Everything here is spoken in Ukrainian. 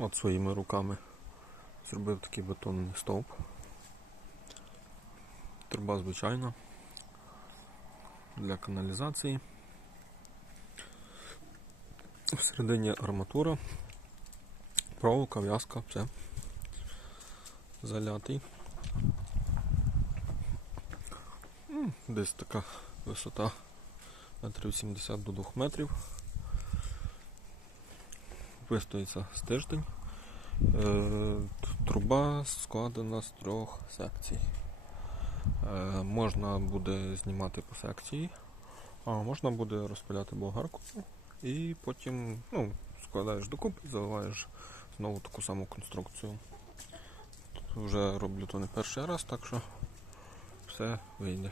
От своїми руками зробив такий бетонний стовп. Труба звичайна для каналізації. Всередині арматура, проволока, в'язка, все. Залятий. Десь така висота метрів 70 до 2 метрів. Вистоїться з тиждень. Е, Труба складена з трьох секцій. Е, Можна буде знімати по секції, а можна буде розпиляти болгарку і потім ну, складаєш докупи і заливаєш знову таку саму конструкцію. Вже роблю то не перший раз, так що все вийде.